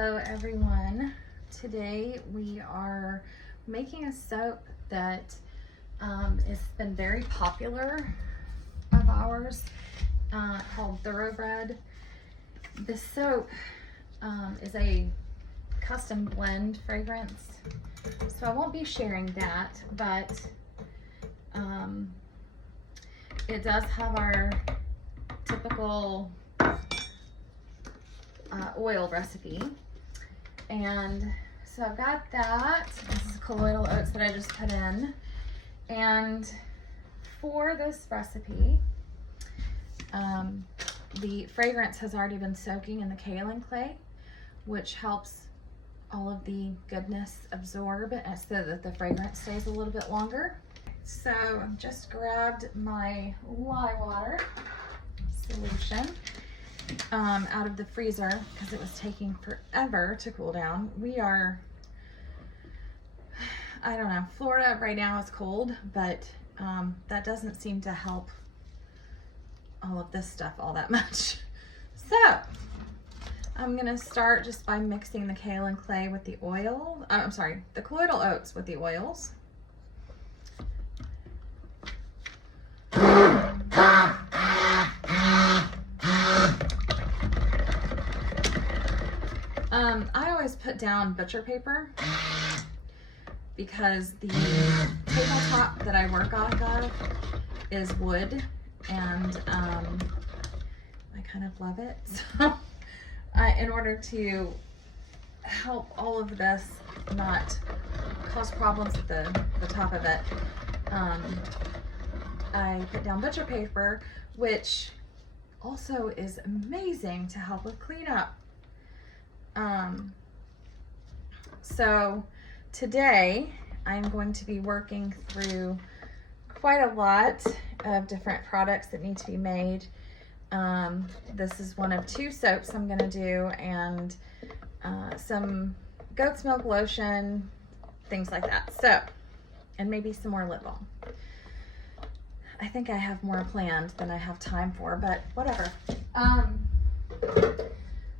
Hello everyone. Today we are making a soap that has been very popular of ours, called Thoroughbred. This soap is a custom blend fragrance, so I won't be sharing that, but it does have our typical oil recipe. And so I've got that. This is colloidal oats that I just put in. And for this recipe, the fragrance has already been soaking in the kaolin clay, which helps all of the goodness absorb so that the fragrance stays a little bit longer. So I've just grabbed my lye water solution out of the freezer because it was taking forever to cool down. We are, I don't know, Florida right now is cold, but that doesn't seem to help all of this stuff all that much. So I'm gonna start just by mixing the kaolin clay with the oil. I'm sorry, the colloidal oats with the oils. I always put down butcher paper because the tabletop that I work off of is wood, and I kind of love it. So in order to help all of this not cause problems at the top of it, I put down butcher paper, which also is amazing to help with cleanup. So today I'm going to be working through quite a lot of different products that need to be made. This is one of 2 soaps I'm going to do, and some goat's milk lotion, things like that. So, and maybe some more lip balm. I think I have more planned than I have time for, but whatever.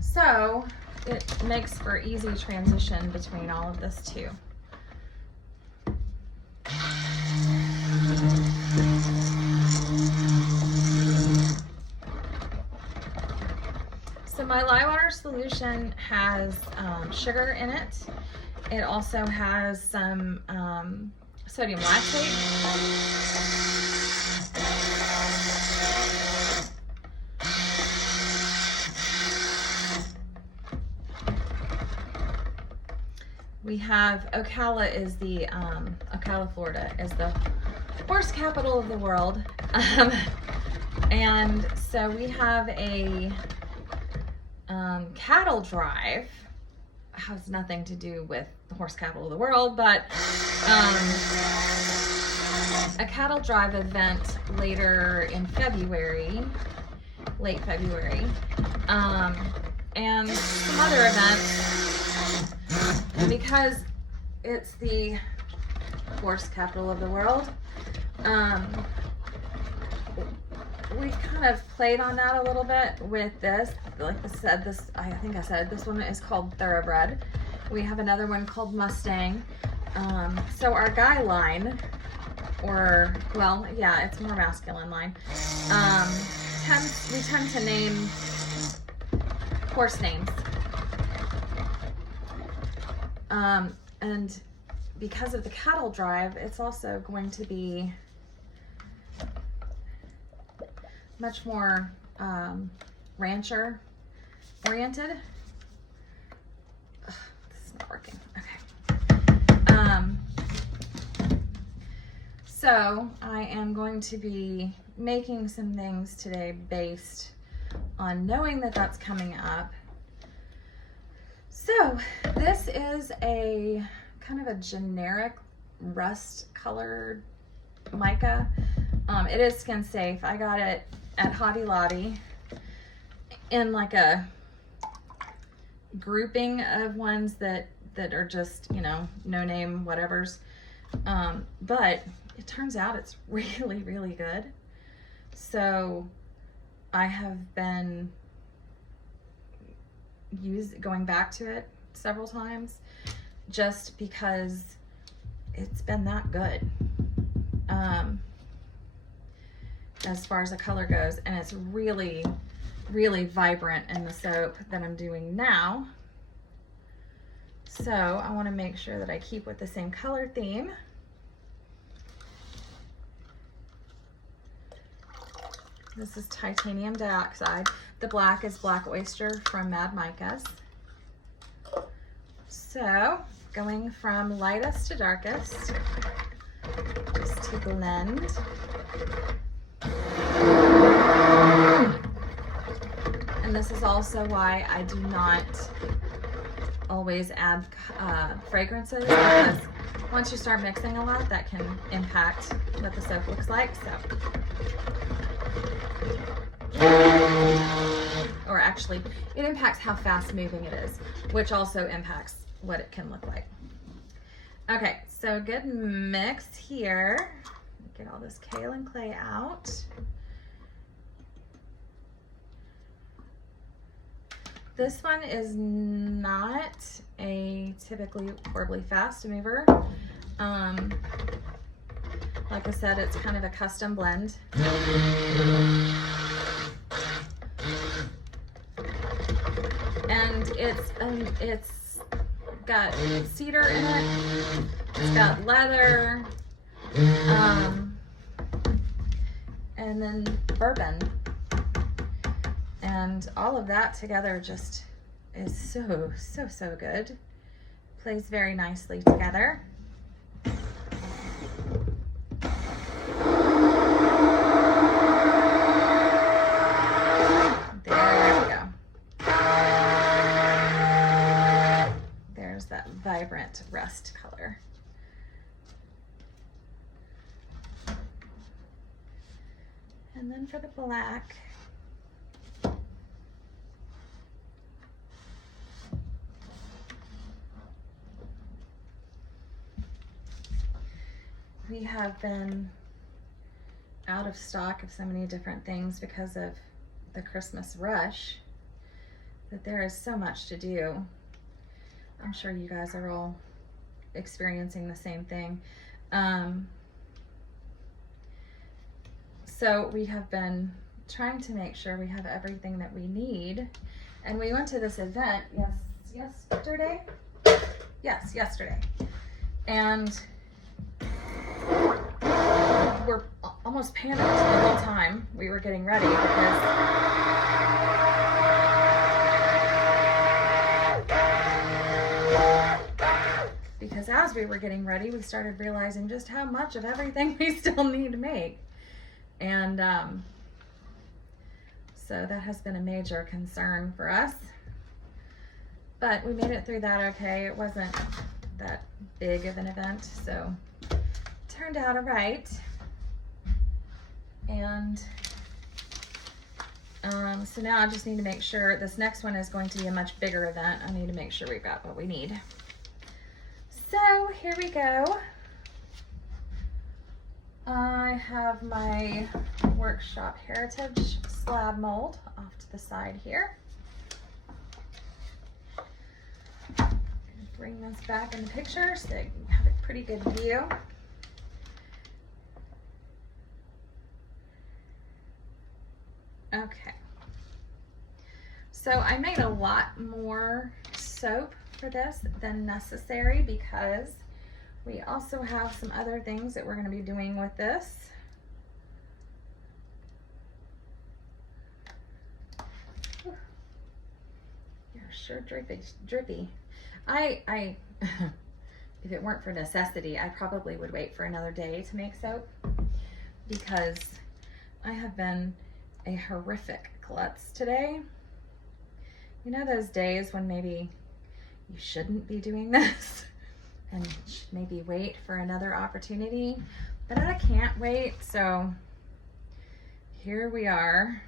So it makes for easy transition between all of this too. So my lye water solution has sugar in it. It also has some sodium lactate. We have Ocala is the Ocala, Florida is the horse capital of the world, and so we have a cattle drive. Has nothing to do with the horse capital of the world, but a cattle drive event later in February, late February, and some other events. Because it's the horse capital of the world, we kind of played on that a little bit with this. Like I said, this one is called Thoroughbred. We have another one called Mustang. So our guy line, or well, yeah, it's more masculine line. We tend to name horse names. And because of the cattle drive, it's also going to be much more rancher oriented. Ugh, this is not working. Okay. So I am going to be making some things today based on knowing that that's coming up. So this is a kind of a generic rust colored mica. It is skin safe. I got it at Hobby Lobby in like a grouping of ones that are just, you know, no name whatevers. But it turns out it's really, really good. So I have been going back to it several times just because it's been that good as far as the color goes, and it's really, really vibrant in the soap that I'm doing now. So I want to make sure that I keep with the same color theme. This is titanium dioxide. The black is black oyster from Mad Micas. So going from lightest to darkest, just to blend. And this is also why I do not always add fragrances, because once you start mixing a lot, that can impact what the soap looks like. Or actually, it impacts how fast moving it is, which also impacts what it can look like. Okay, so good mix here. Get all this kale and clay out. This one is not a typically horribly fast mover. Like I said, it's kind of a custom blend. And it's got cedar in it. It's got leather, and then bourbon. And all of that together just is so, so, so good. Plays very nicely together. There we go. There's that vibrant rust color. And then for the black, we have been out of stock of so many different things because of the Christmas rush that there is so much to do. I'm sure you guys are all experiencing the same thing. So we have been trying to make sure we have everything that we need. And we went to this event yesterday. And we're almost panicked the whole time we were getting ready because as we were getting ready, we started realizing just how much of everything we still need to make. And so that has been a major concern for us. But we made it through that okay. It wasn't that big of an event, so it turned out all right. And so now I just need to make sure this next one is going to be a much bigger event. I need to make sure we've got what we need. So here we go. I have my Workshop Heritage slab mold off to the side here. Bring this back in the picture so that you can have a pretty good view. Okay, so I made a lot more soap for this than necessary because we also have some other things that we're going to be doing with this. Whew. You're sure drippy. I if it weren't for necessity, I probably would wait for another day to make soap because I have been a horrific klutz today. You know those days when maybe you shouldn't be doing this and maybe wait for another opportunity, but I can't wait, so here we are.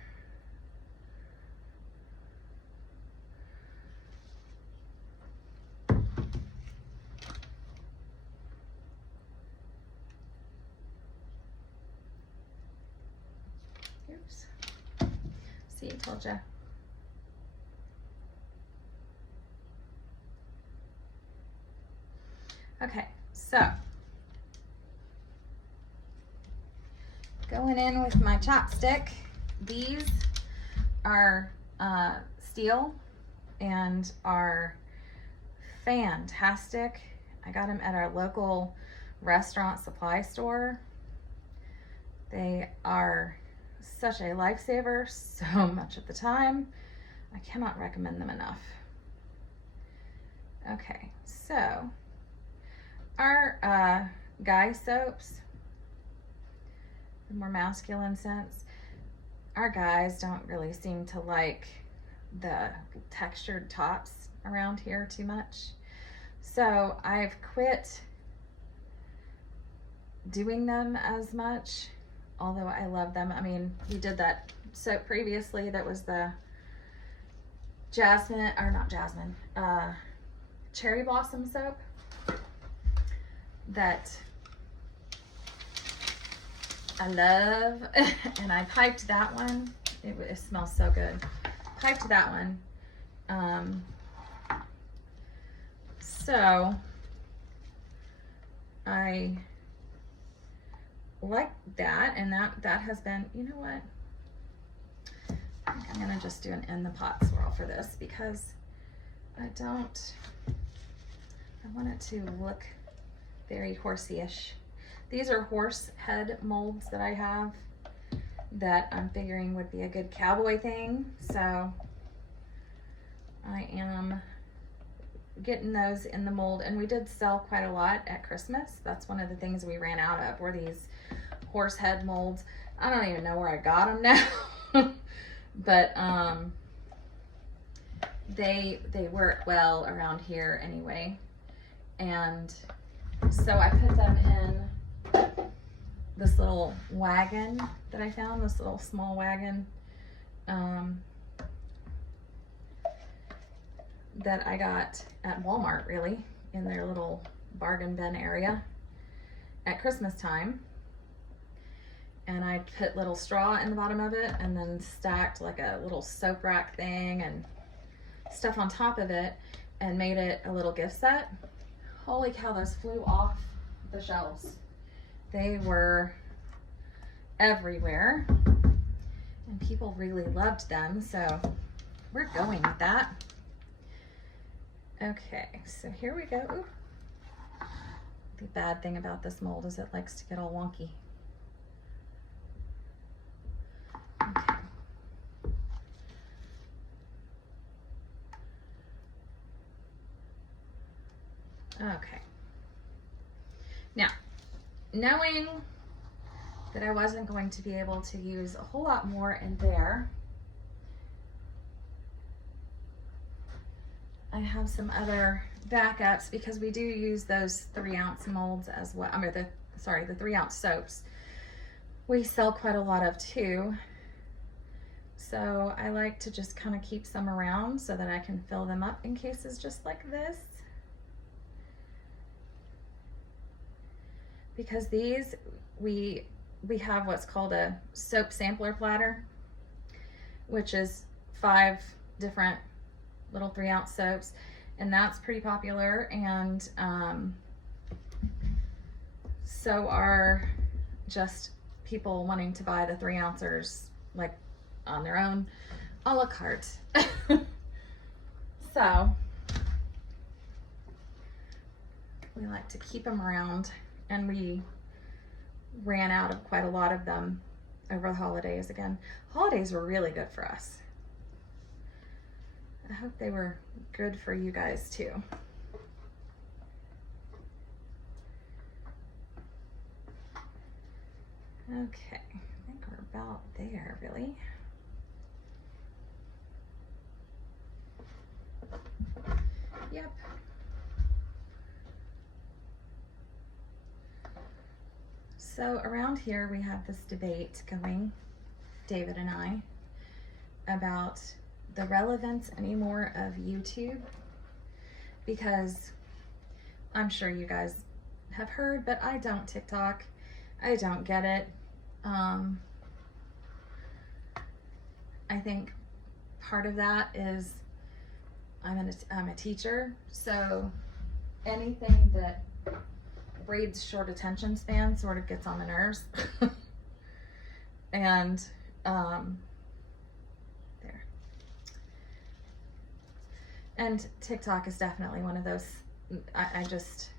Oops. See, I told you. Okay, so going in with my chopstick. These are steel and are fantastic. I got them at our local restaurant supply store. They are such a lifesaver so much of the time. I cannot recommend them enough. Okay, so our guy soaps, the more masculine scents, our guys don't really seem to like the textured tops around here too much. So I've quit doing them as much, although I love them. I mean, we did that soap previously that was the jasmine, or not jasmine, cherry blossom soap that I love. And I piped that one. It smells so good. Piped that one. So I like that, and that has been, you know what? I think I'm gonna just do an in the pot swirl for this because I want it to look very horsey-ish. These are horse head molds that I have that I'm figuring would be a good cowboy thing. So I am getting those in the mold, and we did sell quite a lot at Christmas. That's one of the things we ran out of, were these horse head molds. I don't even know where I got them now. But they work well around here anyway. And so I put them in this little wagon that I found, this little small wagon that I got at Walmart, really, in their little bargain bin area at Christmas time. And I put little straw in the bottom of it, and then stacked like a little soap rack thing and stuff on top of it, and made it a little gift set. Holy cow, those flew off the shelves. They were everywhere, and people really loved them, so we're going with that. Okay, so here we go. Ooh. The bad thing about this mold is it likes to get all wonky. Okay. Okay. Now, knowing that I wasn't going to be able to use a whole lot more in there, I have some other backups, because we do use those 3-ounce molds as well. I mean, the 3-ounce soaps. We sell quite a lot of too. So I like to just kind of keep some around so that I can fill them up in cases just like this. Because these, we have what's called a soap sampler platter, which is 5 different little 3-ounce soaps, and that's pretty popular. And so are just people wanting to buy the 3-ouncers like on their own a la carte. So we like to keep them around, and we ran out of quite a lot of them over the holidays again. Holidays were really good for us. I hope they were good for you guys too. Okay, I think we're about there, really. Yep. So around here we have this debate going, David and I, about the relevance anymore of YouTube, because I'm sure you guys have heard, but I don't TikTok. I don't get it. I think part of that is I'm a teacher, so anything that Breed's short attention span sort of gets on the nerves. And there. And TikTok is definitely one of those I just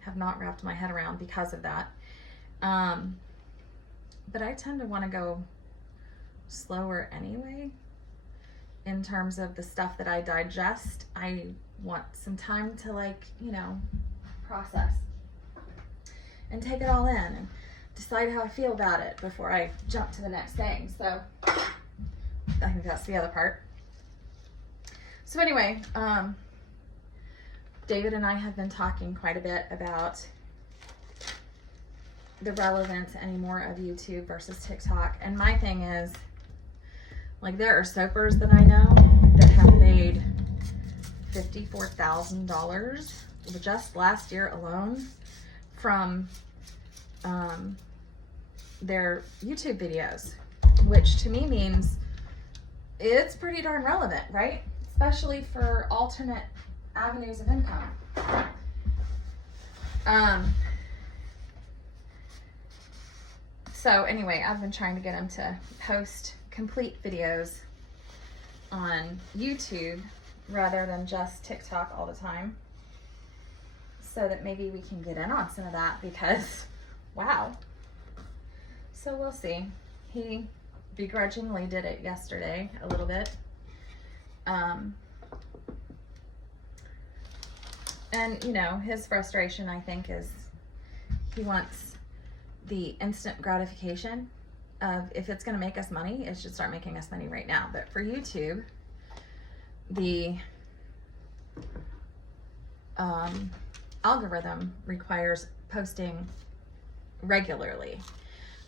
have not wrapped my head around because of that. But I tend to want to go slower anyway in terms of the stuff that I digest. I want some time to, like, you know, process and take it all in and decide how I feel about it before I jump to the next thing. So I think that's the other part. So anyway, David and I have been talking quite a bit about the relevance anymore of YouTube versus TikTok. And my thing is, like, there are soapers that I know that have made $54,000 just last year alone from their YouTube videos, which to me means it's pretty darn relevant, right? Especially for alternate avenues of income. So anyway, I've been trying to get him to post complete videos on YouTube rather than just TikTok all the time, so that maybe we can get in on some of that, because wow. So we'll see. He begrudgingly did it yesterday a little bit. And you know, his frustration, I think, is he wants the instant gratification of, if it's going to make us money, it should start making us money right now. But for YouTube, the algorithm requires posting regularly.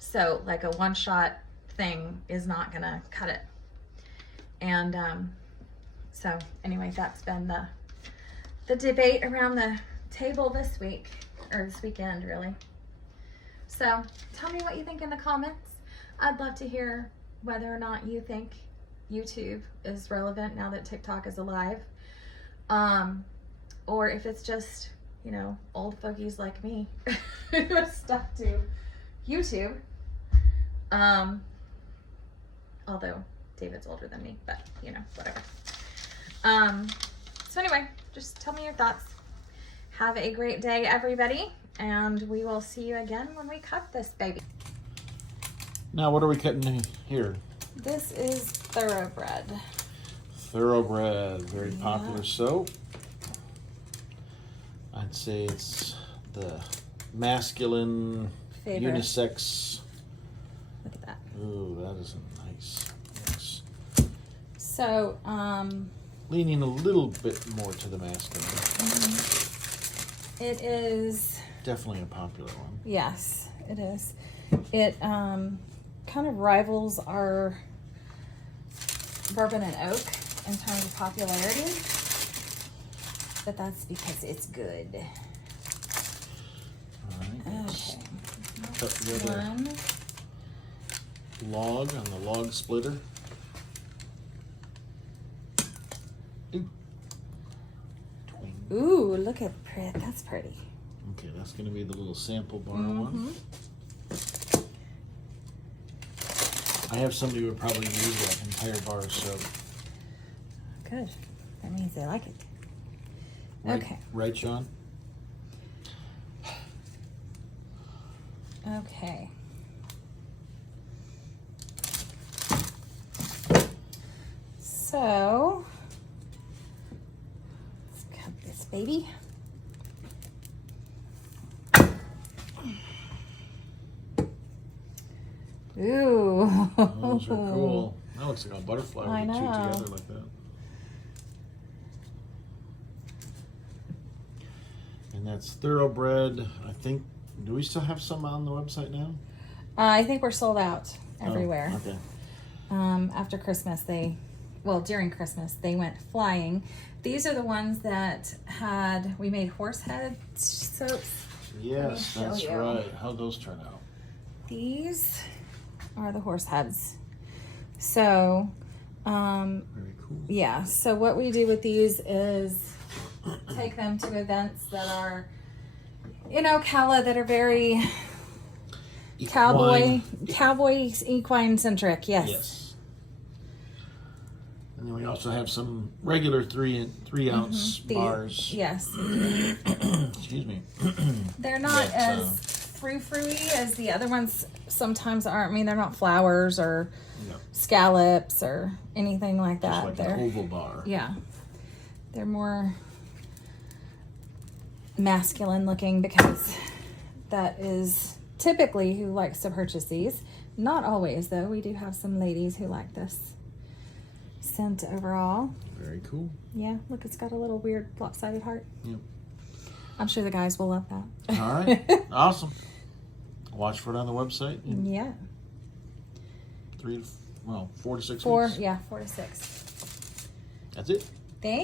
So like a one-shot thing is not going to cut it. And so anyway, that's been the debate around the table this week, or this weekend really. So tell me what you think in the comments. I'd love to hear whether or not you think YouTube is relevant now that TikTok is alive. Or if it's just, you know, old fogies like me who are stuck to YouTube. Although David's older than me, but you know, whatever. So anyway, just tell me your thoughts. Have a great day, everybody, and we will see you again when we cut this baby. Now, what are we cutting here? This is Thoroughbred. Thoroughbred, very popular soap. I'd say it's the masculine Favorite. unisex. Look at that. Ooh, that is a nice mix. So, Leaning a little bit more to the masculine. it is, Definitely a popular one. yes, it is. It kind of rivals our bourbon and oak in terms of popularity, but that's because it's good. All right. Okay. Cut the other One. log on the log splitter. Ooh. Twing. Ooh, look at that's pretty. Okay, that's going to be the little sample bar one. I have somebody who would probably use that entire bar of soap. Good. That means they like it. Right, Okay. Right, Sean? Okay. So, let's cut this baby. Ooh. Those are cool. That looks like a butterfly I with the two know. together like that. And that's Thoroughbred. I think, do we still have some on the website now? I think we're sold out everywhere. Oh, okay. After Christmas, during Christmas, they went flying. These are the ones that we made horse head soaps. Yes, Let me that's show you. right. How'd those turn out? These are the horse heads. So, Very cool. yeah, so what we do with these is take them to events that are in Ocala that are very cowboy equine centric. Yes. Yes. And then we also have some regular 3 ounce bars. Yes. Excuse me. They're not But, as frou-frou-y as the other ones sometimes aren't. I mean, they're not flowers or scallops or anything like that. Just like an oval bar. Yeah. They're more masculine looking because that is typically who likes to purchase these. Not always, though. We do have some ladies who like this scent overall. Very cool. Yeah, look, it's got a little weird lopsided heart. Yep. I'm sure the guys will love that. All right. Awesome. Watch for it on the website. Yeah. 4 to 6 4 weeks. Yeah, 4 to 6. That's it. Thanks.